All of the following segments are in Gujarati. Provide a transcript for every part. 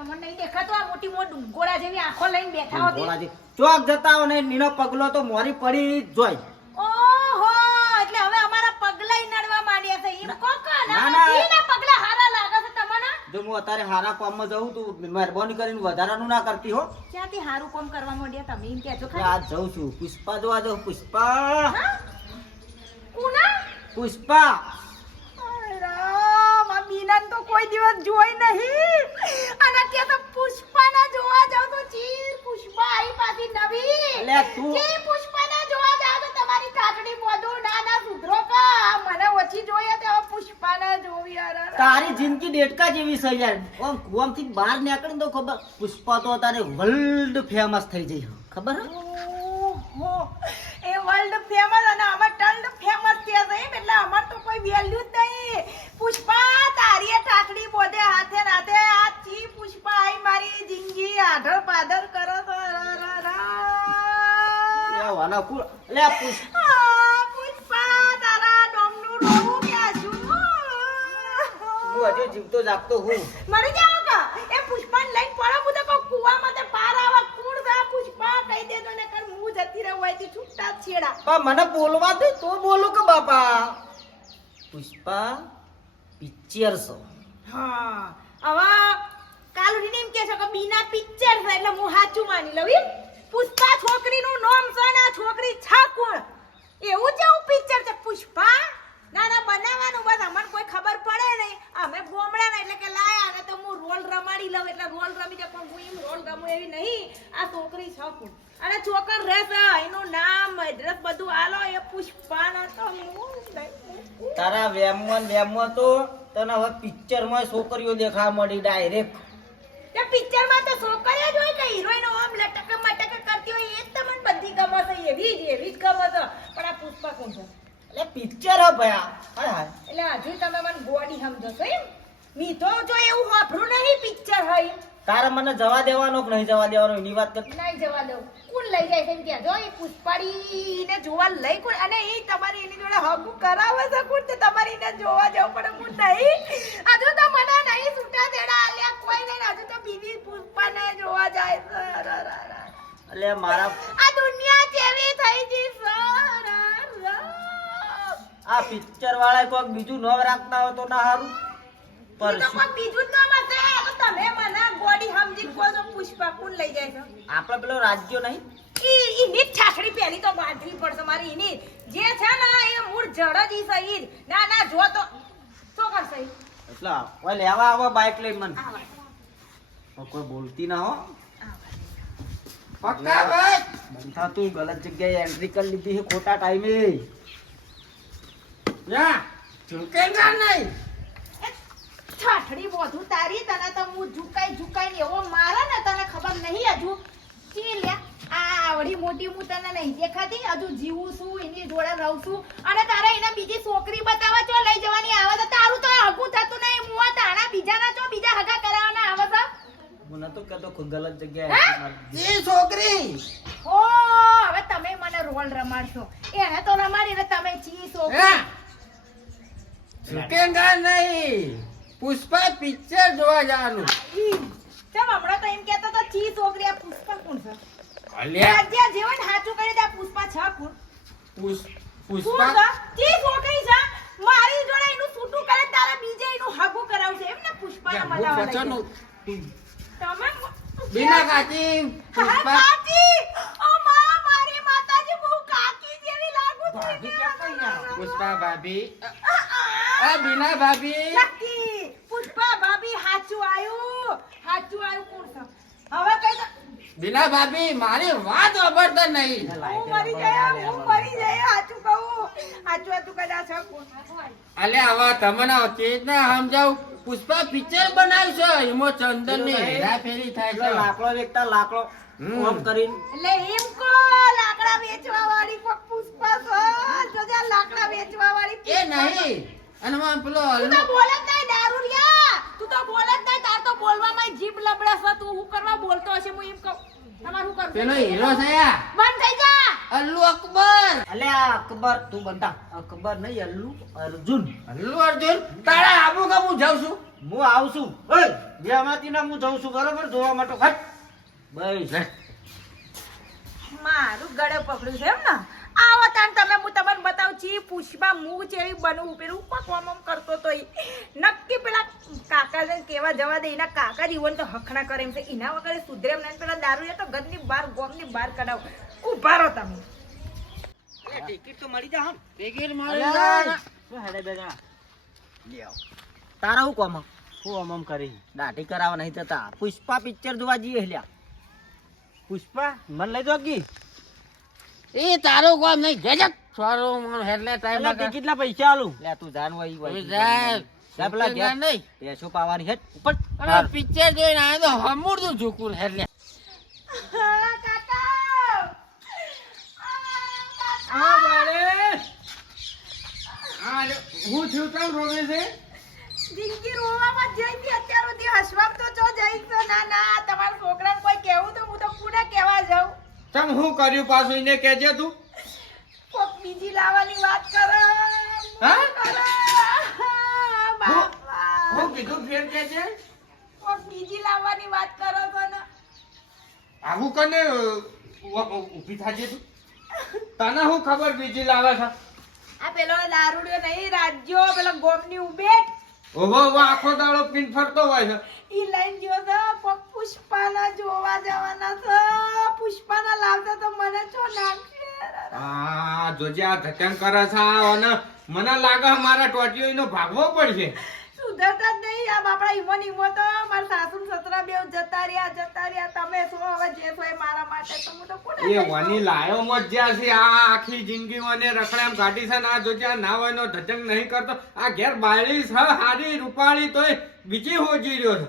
તમને નહીં દેખાતો આ મોટી મોટી ડુંગોળા જેવી આંખો લઈને બેઠા હોતી ગોળાજી ચોક જતા હો ને નીનો પગલો તો મોરી પડી જોઈ. ઓહો એટલે હવે અમારા પગલાય નડવા માંડ્યા છે એમ કોકા ના, ના ના. ઈના પગલા હારા લાગે છે તમને જો હું અત્યારે હારા કામમાં જાઉં તું મહેરબાની કરીને વધારાનું ના કરતી હો. ક્યાંથી હારું કામ કરવા માંડ્યા તમે એમ કહેજો એટલે ખાલી આજ જઉં છું પુષ્પા જોવા જાઉં. પુષ્પા હા? કુના પુષ્પા અરે રામ આ બીનાન તો કોઈ દિવસ જોઈ નહીં અને કે તો પુષ્પાના જોવા જાવ તો ચીર પુષ્પા આઈ પાછી નવી એટલે તું ચીર પુષ્પાના જોવા જાવ તો તમારી કાકડી મોઢું નાના સુધરો કા મને ઓછી જોઈએ તો હવે પુષ્પાના જોવી યાર તારી જિંદગી ડેટકા જેવી છે યાર. આમ કુવામથી બહાર નીકળે ને તો ખબર પુષ્પા તો તારે વર્લ્ડ ફેમસ થઈ જઈ હો. ખબર હે? ઓહો એ વર્લ્ડ ફેમસ અને અમાર ટર્લ્ડ ફેમસ થયા છે એમ એટલે અમાર તો કોઈ વેલ્યુ જ નહીં પુષ્પા તારી એ ટાકડી બોધે હાથે નાથે આ ચી પુષ્પા આઈ મારી જિંદગી આઢળ પાધળ કરો તો લે વાના કુળ લે પુષ્પા પુષ્પા તારા ડોમનું રોવું કે આજુ હું હજુ જીવતો જાગતો હું. મરી જાવ કા એ પુષ્પાને લઈને પડો હું તો કહું કુવામાં તે પાર આવા કુણ થા પુષ્પા કહી દેજો ને કર હું જતી રહું અહીંથી છૂટા છેડા પણ મને બોલવા દે તો બોલું કે બાપા. પુષ્પા પિક્ચર છો. હા હવે કાલુની એમ કે છે કે બીના પિક્ચર છે એટલે હું સાચું માની લઉં એમ પુષ્પા છોકરીનું નામ છે ને આ છોકરી છે કોણ એવું જેવું પિક્ચર છે પુષ્પા ના ના બનાવવાનું બસ અમને કોઈ ખબર પડે નહીં અમે ગોમડા ને એટલે કે લાયા ને તો હું રોલ રમાડી લઉં એટલે રોલ રમી જાય પણ હું એમ રોલ રમું એવી નહીં આ છોકરી છે કોણ અને છોકર રહેશે એનું નામ એડ્રેસ બધું આલો એ પુષ્પા ના તો હું નહીં તારા વેમમાં તો તને હવે પિક્ચરમાં છોકરીઓ દેખાવા મળી ડાયરેક્ટ. તે પિક્ચર માં તો છોકરીઓ જ હોય કે હિરોઈન આમ લટક મટક કરતી હોય એ જ તમને બધી ગમે છે એવી જ ગમે છે પણ આ પુષ્પા કોણ છે એટલે પિક્ચર હે ભયા. હાય હાય. એટલે હજુ તમે મને ગોડી સમજો છો એમ મી તો જો એવું હોફરું નહીં પિક્ચર હોય તારે મને જવા દેવાનો કે નહીં જવા દેવાનો એની વાત કર. નહીં જવા દઉં કોણ લઈ જાય છે એમ કે જો એ પુષ્પાડી ને જોવા લઈ કોણ અને એ તમારી એની જોડે હગું કરાવે છે કોણ તે તમારી એને જોવા જવું પડે હું નહીં હજુ તો મને નહીં છૂટા દેડા આલ્યા કોઈ નહીં હજુ તો બીજી પુષ્પાને જોવા જાય છે એટલે મારા આ દુનિયા કેવી થઈ ગઈ સર આ પિક્ચર વાળા કોઈક બીજું ન રાખતા હોય તો ના સારું. તો કોઈ બીજું જ નામ હશે તો તમે મને ગોડી સમજી કહો છો પુષ્પા કોણ લઈ જાય છે આપણે પેલો રાજ્યો નહીં ઈ ની ઠાકડી પહેલી તો બાંધવી પડશે મારી એની જે છે ને એ મૂળ જડ જ ઈ સહી ના ના જો તો શું કરશે એટલે ઓય લેવા આવો બાઇક લઈને મને. આવા કોઈ બોલતી ના હો. પક્કા ભાઈ બંધા તું ગલત જગ્યાએ એન્ટ્રી કરી લીધી છે ખોટા ટાઈમે. યા ઝુકેગા નહીં ઠાઠડી બોધું તારી તને તો હું ઝુકાઈ ને એવો મારે ને તને ખબર નહીં હજુ ચી લે આ આવડી મોટી હું તને નહીં દેખાતી હજુ જીવું છું એની જોડે રહું છું અને તારે એને બીજી છોકરી બતાવવા ચો લઈ જવાની આવે તો તારું તો હગું થતું નહીં હું તાણા બીજાના ચો બીજા હગા કરાવવાના આવે છે હું નતો કહેતો કોઈ ગલત જગ્યાએ entry મારી દીધી. ઈ છોકરી ઓ હવે તમે મને રોલ રમાડશો એને તો રમાડી ને તમે ચી છોકરી હા ઝુકેગા નહીં પુષ્પા પિક્ચર જોવા જવાનું ચમ હમણાં તો એમ કહેતો તો ચી છોકરી આ પુષ્પા કોણ છે અલ્યા રાજ્ય જીવન હાચું કરી દે પુષ્પા છ કોણ પુષ્પા કોણ છે ચી છોકરી છે મારી જોડે એનું છૂટું કરે તારે બીજે એનું હગું કરાવશે એમ ને પુષ્પાને હું મનાવવા લઈ પછાનું તમે બીના કાકી પુષ્પા કાકી ઓ માં મારી માતાજી બહુ કાકી જેવી લાગુ છું ભાભી ક્યાં કઈ યાર? પુષ્પા ભાભી આ બીના ભાભી નક્કી પુષ્પા ભાભી હાચું આયું કોણ છે હવે કઈ તો બીના ભાભી મારી વાત સાંભળતા નહીં હું મરી જાય હાચું કહું કદાચ કોણ અલે હવે તમને ચેતના સમજાવ પુષ્પા પિક્ચર બનાવ્યું છે એમાં ચંદન ની હેરાફેરી થાય એટલે છે લાકડો વેચતા લાકડો ઓમ કરીને એટલે એમ કો લાકડા વેચવા વાળી કોક પુષ્પા છે જો જ્યાં લાકડા વેચવા વાળી એ નહીં અને માં પેલો તું તો બોલે જ નહીં દારૂડિયા તું તો બોલે જ નહીં તાર તો બોલવામાં જીભ લબડે છે તું હું કરવા બોલતો હશે હું એમ કહું તમાર શું કરવું પેલો હીરો થયા બંધ થઈ જા અલ્લુ અકબર અલ્યા અકબર તું બનતા અકબર નહીં અલ્લુ અર્જુન અલ્લુ અર્જુન તારા આબુ કા હું જાઉં છું હું આવું છું. ઓય, બેમાંથી ના હું જઉં છું બરોબર જોવા માટે. હટ. બસ હટ. મારું ગળે પકડ્યું છે એમ ને આવો તાણ તમે હું તમને બતાવું છી પુષ્પા હું જેવી બનવું પેલું પકવામ કરતો તો નક્કી પેલા કાકાને કેવા જવા દે એના કાકા જીવન તો હખણા કરે એમ છે એના વગર સુધરે એમ નહીં પેલા દારૂ તો ઘરની બહાર ગોમની બહાર કઢાવ ઉભા રહો તમે ટિકિટ તો મળી જા. ટિકિટ મળી જાય. શું હેડે બે જણા? લે આવો. તારા હું કોમ હું આમ કરી દાઢી કરાવવા નહીં જતા પુષ્પા પિક્ચર જોવા જઈએ લ્યા. પુષ્પા મને લઈ જો કી એ તારો કામ નહીં જજક છોરો મને હેડલે ટાઈમ લાગે કેટલા પૈસા આલું લે તું જાણવા ઈ તું હોય જા. જા પેલા પિક્ચર ઘેર નહીં. પેસો પાવાની હેડ ઉપર અરે પિક્ચર જોઈને આવ્યો તો હમુરતું ઝૂકું હેડલે કાકા હું છું કેમ રોવે છે જિંદગી રોવામાં જઈ હતી અત્યાર સુધી હસવામાં તો જો જઈ તો ના ના તમારા છોકરાને કોઈ કહેવું તો હું તો કોને કહેવા જાઉં તમ હું કર્યું પાછું એને કહેજે તું કોક બીજી લાવવાની વાત કરે હા? બાપા હું કીધું ફેર કે છે કોક બીજી લાવવાની વાત કરો છો ને આવું કને ઊભી થાજે તું તને હું ખબર બીજી લાવે છે આ પેલો દારૂડિયો નહીં રાજ્યો પેલો ગોમની ઉભેટ ઓહો આખો દાડો પીન ફરતો હોય છે ઈ લાઈન જો તો કોક પુષ્પાના જોવા જવાના છે પુષ્પાના લાવતા તો મને છો નાખશે આ જોજે આ ધક્કન કરે છે અને મને લાગે મારા ટોટીઓ એનો ભાગવો પડશે સુધરતા જ નહીં આ બાપડા ઈમો તો મારા સાસુ ને સસરા બેવ જતા રહ્યા તમે શું હવે જે છો એ મારા માટે તો હું તો કોને એ વાની લાયો મત જ્યાં છે આ આખી જિંદગી મને રખડામ કાઢી છે ને આ જોજે આ ના હોય નો ધટંગ નહીં કરતો આ ઘેર બાયડી છે હારી રૂપાળી તોય બીજી હોજી રહ્યો છે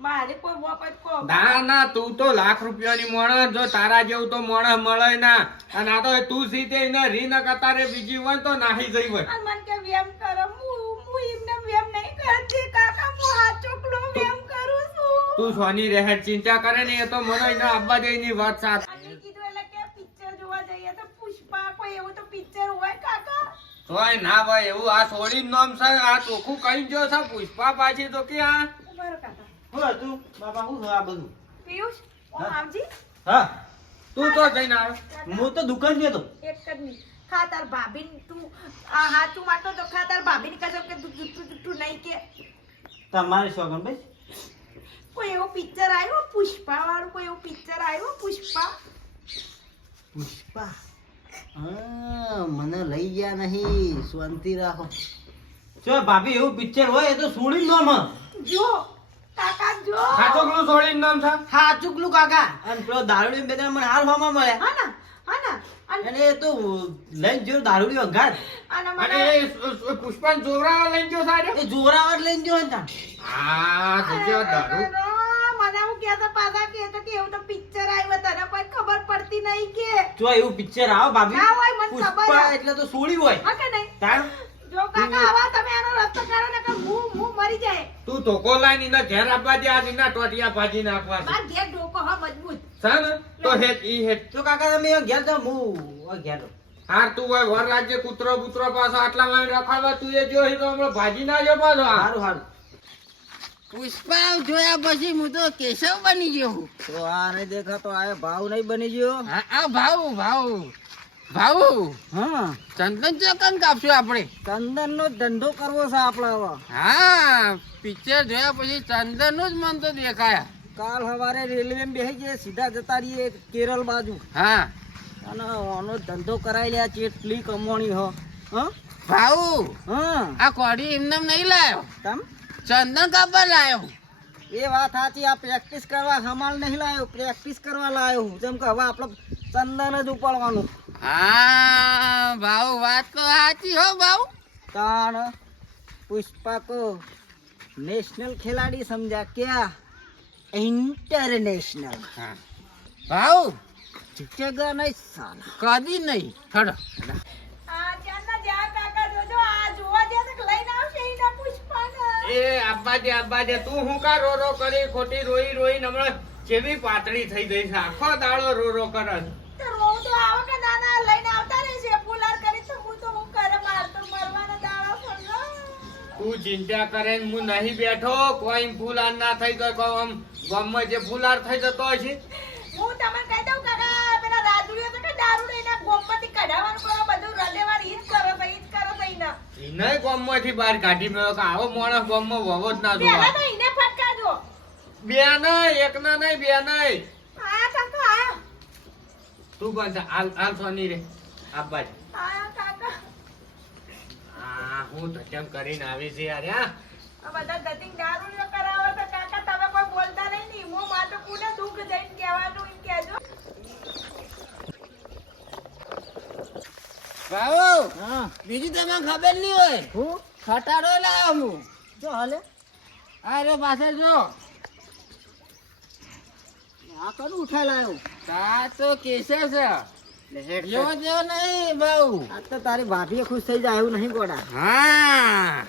મારી કોઈ વોકત કો ના ના તું તો લાખ રૂપિયાની મોણસ જો તારા જેવું તો મોણસ મળે ના અને આ તો તું સીધે એને રી ન કતારે બીજી હોય તો નાહી જઈ હોય અને મન કે વેમ કરો હું એમને વેમ નહીં કરતી કાકા હું હાથ ચોકલો વેમ કરું છું તું સોની રહેટ ચિંતા કરે ને એ તો મને એના અબ્બા દેની વાત સાથ અને કીધું એટલે કે પિક્ચર જોવા જઈએ તો પુષ્પા કોઈ એવું તો પિક્ચર હોય કાકા તોય ના ભાઈ એવું આ છોડી નામ છે આ ચોખ્ખું કઈ જો છે પુષ્પા પાછી તો કે આ બરો કાકા હું હતું બાબા હું આ બધું પિયુષ ઓ હા? આવજી હા તું તો જઈને આવ્યો હું તો દુકાન ગયો તો એક જ નહીં ખાતર ભાભીન તું આ હાચું માટો તો ખાતર ભાભીની કસમ કે તું નહીં કે તમારે શોગન ભાઈ કોઈ એવું પિક્ચર આવ્યું પુષ્પા વાળું કોઈ એવું પિક્ચર આવ્યું પુષ્પા પુષ્પા મને લઈ ગયા નહીં શાંતિ રાખો જો ભાભી એવું પિક્ચર હોય એ તો છોડી દો માં જો કાકા જો સાચોકલું છોડીને નામ છે હા ચૂકલું કાકા અને પેલો દારૂડી બે મને હાલ હોમાં મળ્યા હા ના અને એ તો લઈને જો દારૂડી અંગાત અને અને મને એ પુષ્પાને જોવરાવા લઈને ગયો સારે એ જોરાવર લઈને જો હતા આ જજો દારૂ મને હું કહેતો પાછા કહેતો કે એવું તો પિક્ચર આવ્યું તને કોઈ ખબર પડતી નહીં કે જો એવું પિક્ચર આવો ભાભી ના હોય, મને ખબર પુષ્પા હે. એટલે તો સોળી હોય હા કે નહીં તાણ જો કાકા આવા તમે આનો રસ્તો કાઢો ને કે હું મરી જાય તું ધોકો લાઈન એના ઘેર આપવા દે આ એના ટોટિયા ભાજી નાખવા છે માર ઘેર ડોકો હા મજબૂત છે ને તો હેત ઈ હેત તો કાકા તમે ઘેર તો હું ઘેર તો હાર તું હોય વર રાજ્ય કૂતરો બુતરો પાછો આટલા માં રખાડવા તું એ જો તો હમણાં ભાજી ના જો પાછો આ. સારું સારું પુષ્પા જોયા પછી હું તો કેશવ બની ગયો હું તો આ નહીં દેખાતો આ ભાવ નહીં બની ગયો આ ભાવ હા ચંદન ચોકન કાપશું આપણે ચંદન નો ધંધો કરવો છે આપડે હવે હા પિક્ચર જોયા પછી ચંદન નું જ મન તો દેખાયા કાલ સવારે રેલવે બેસી જઈએ સીધા જતા રહીએ કેરળ બાજુ હા અને આનો ધંધો કરાવી લ્યા કેટલી કમાણી હો હા ભાવ હા આ કોડી એમને નહીં લાયો તમ ચંદન કાપવા લાયો એ વાત સાચી આ પ્રેક્ટિસ કરવા હમાલ નહીં લાયો પ્રેક્ટિસ કરવા લાયો હું જેમ કે હવે આપણે ચંદન જ ઉપાડવાનું હા ભાવ વાત તો સાચી હો ભાવ तान पुष्पा को नेशनल खिलाड़ी समझा क्या इंटरनेशनल भाव जगह नहीं साला कदी नहीं खड़ो આ ચાંદના જા કાકા જોજો આ જોવા જ્યાં તક લઈને આવશે એના પુષ્પાને એ આબ્બા દે તું હું કા રો રો કરી ખોટી રોઈ રોઈ હમણાં જેવી પાતળી થઈ ગઈ છે આખો દાડો રો રો કરે છે તો રોવ તો આવો કે નાના લઈને આવતા રહેશે ફુલાર કરી તો હું કરે માર તો મરવાના દાડા ફરવા તું ચિંતા કરે ને હું નહીં બેઠો કોઈ ફૂલાર ના થઈ ગયો કોઈ આમ ગામમાં જે ફૂલાર થઈ જતો હશે હું તમને કહી દઉં કાકા પેલા રાજુડીઓ તો કે દારૂ લઈને ગોમમાંથી કઢાવવાનું કરો બધું રલેવાનું ઈ જ કરો તો ઈ જ કરો તો ઈને એને ગામમાંથી બહાર કાઢી મેળ્યો કે આવો માણસ ગામમાં વવો જ ના પેલા જોવા તો ઈને ફટકારજો બે નહીં એક ના નહીં બે નહીં આ કાકા આ તું બસ હાલ સોની રે આબાજ કાકા આ હું તો કેમ કરીને આવી છે યાર હા આ બધા ધતિંગ દારૂ કરાવો તો કાકા તમે કોઈ બોલતા નહીં ની મો માં તો કોને દુઃખ જઈને કહેવાનું એમ કહેજો બાબુ હા બીજું તમને ખબર નહીં હોય હું ખટાડો લાવ્યો હું જો હાલે અરે પાછળ જો આ કરું ઉઠાઈ લાયો તા તો કેસે છે લે હેડ જેવો જેવો નહીં બાબુ આ તો તારી ભાભીએ ખુશ થઈ જાય એવું નહીં ગોડા હા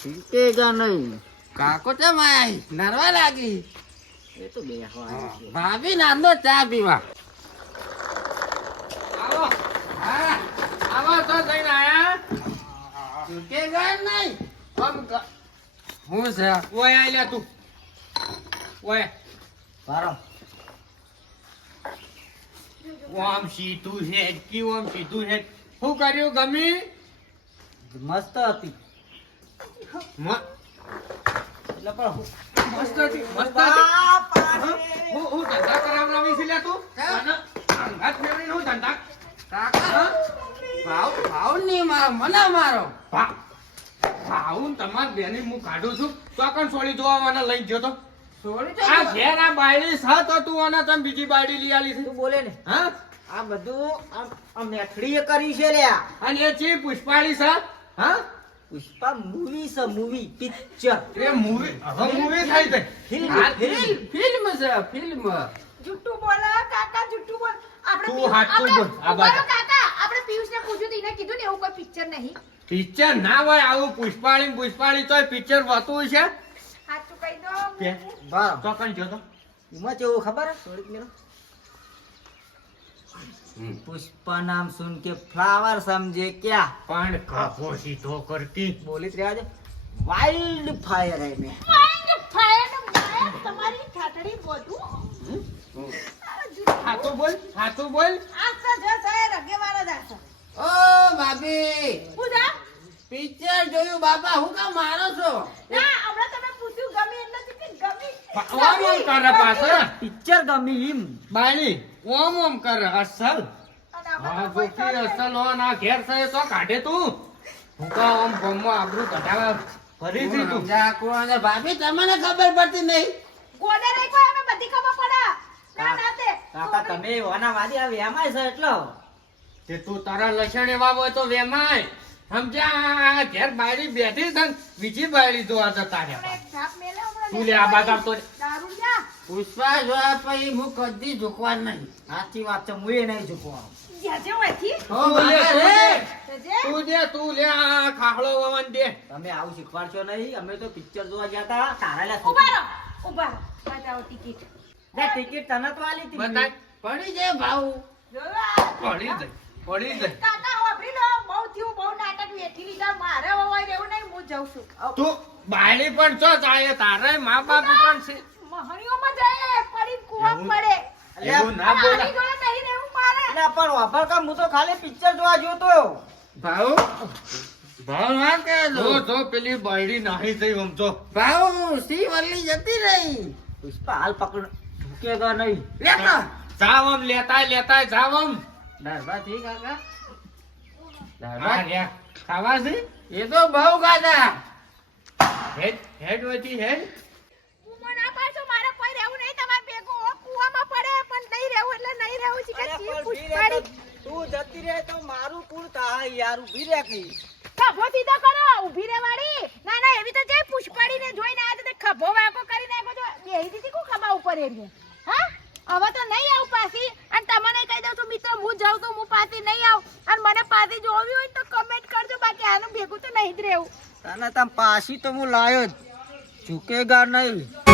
જીતેગા નહીં કાકો તો માય નરવા લાગી એ તો બે ભાભી નાનો ચા પીવા આવો હા આવો તો જઈને આયા કે ગઈ નહીં આમ હું છે ઓય આઈ લે તું ઓય વારો ઓમ સીધું છે કી ઓમ સીધું છે શું કર્યું ગમી મસ્ત હતી એટલે પણ મસ્ત હતી મસ્ત હતી હું ધંધા કરાવડાવી છે લે તું અને અંગાત ફેરવીને હું ધંધા કાકા ભાવ ભાવ નહીં મારો મને મારો ભાઉન તમાર બેની હું કાઢું છું તો કણ સોળી જોવા મને લઈ ગયો તો છોડી આ તો ઘેર આ બાયડી છે તો તું અને તમે બીજી બાયડી લઈ આલી છે તું બોલે ને હા આ બધું આ મેઠડીએ કરી છે લ્યા અને એ ચી પુષ્પાળી છે હા પુષ્પા મૂવી છે મૂવી પિક્ચર એ મૂવી હવે મૂવી થઈ ગઈ ફિલ્મ છે ફિલ્મ જુઠ્ઠું બોલો કાકા જુઠ્ઠું બોલ આપણે તું હાચું બોલ, આ બાજુ. બોલો કાકા આપણે પિયુષને પૂછ્યું તો એને કીધું ને એવું કોઈ પિક્ચર નહીં પિક્ચર ના હોય આવું પુષ્પાળી તો પિક્ચર હોતું છે સાચું કહી દો કે? વારો તો કણ જો તો એમાં કેવું ખબર હે? થોડીક મેરો પુષ્પા નામ સુન કે ફ્લાવર સમજે ક્યાં પણ કાપો સીધો કરતી બોલી જ રહ્યા છે વાઇલ્ડ ફાયર હે મેં માઇન્ડ ફાયર તમારી ઠાઠડી બોધું હાથું બોલ આ તો જશે રગેવાળા જાશે ઓ ભાભી પૂજા પિક્ચર જોયું બાપા હું કામ મારો છો ના હમણાં તમે પૂછ્યું ગમી એટલે કે ગમી ઓમ ઓમ કરે પાછળ પિક્ચર ગમી એમ બાયડી ઓમ ઓમ કરે અસલ અને હા આમાં તો કોઈ જોતી અસલ હો ના ઘેર છે તો કાઢે તું હું કા ઓમ ગમમાં આબરૂ કઢાવા ફરી થી તું જા કોણ ભાભી તમને ખબર પડતી નહીં ગોડે નહીં કોઈ અમે બધી ખબર પડે ના ના તે કાકા તમે ઓના વાદી આ વેમાય છે એટલો તે તું તારા લસણ એવા હોય તો વેમાય સમજ્યા ઘેર બાયડી બેઠી છે ને બીજી બાયડી જોવા જતા આપણે રહ્યા એક ઝાપ મેલે હમણાં તું લે આ બાદ આપતો રે. દારૂ લ્યા પુષ્પા જોયા પછી હું કદી ઝૂકવા નહીં સાચી વાત છે હું એ નહીં ઝૂકવા જ્યાં જે હોયથી તું લે, જજે. તું લે આ ખાખડો વવન દે તમે આવું શીખવાડશો નહીં અમે તો પિક્ચર જોવા ગયા હતા તારા લે ઉભા રહો બતાવો ટિકિટ ટિકિટ તને તો આલી હતી બતાય પડી જાય ભાવ પડી જાય કાકા વાપરી લો બહુ થયું બહુ નાટક વેઠી લીધા મારે હોય રહેવું નહીં હું જઉં છું તું બાયડી પણ છો જાય તારે મા બાપ પણ છે મહણીઓમાં જાય પડી કુવા એવું? પડે એવું ના બોલા આની જોડે નહીં રહેવું મારે એટલે પણ વાપર કામ હું તો ખાલી પિક્ચર જોવા જોતો ભાવ ના કે જો પેલી બાયડી નાહી થઈ સમજો ભાવ સી વલ્લી જતી રહી પુષ્પા હાલ પકડ ઝૂકેગા નહીં લેતો જાવમ લેતાય જાવમ ડરવા થી કાકા હા રે ખાવા છે એ તો બહુ ગાધા હેડ વધી હેડ હું મને ના પાડશો મારે કોઈ રહેવું નહીં તમારે ભેગું હો કુવામાં પડે પણ નહીં રહેવું એટલે નહીં રહેવું છે કે ચીજ પુષ્પાડી તું જતી રહે તો મારું પૂર થાય યાર ઉભી રહે કી ખભો સીધો કરો ઊભી રહેવાડી ના ના એવી તો જઈ પુષ્પાડીને જોઈને આયા તો ખભો વાકો કરી નાખો છો બેહી દીધી કો ખભા ઉપર એમને હા હવે તો નહીં આવું પાછી અને તમને કહી દઉં છું મિત્રો હું જાઉં તો હું પાછી નહીં આવું અને મને પાછી જોવી હોય તો કમેન્ટ કરજો બાકી આનું ભેગું તો નહીં જ રહેવું તને તમ પાછી તો હું લાયો જ ઝૂકેગા નહીં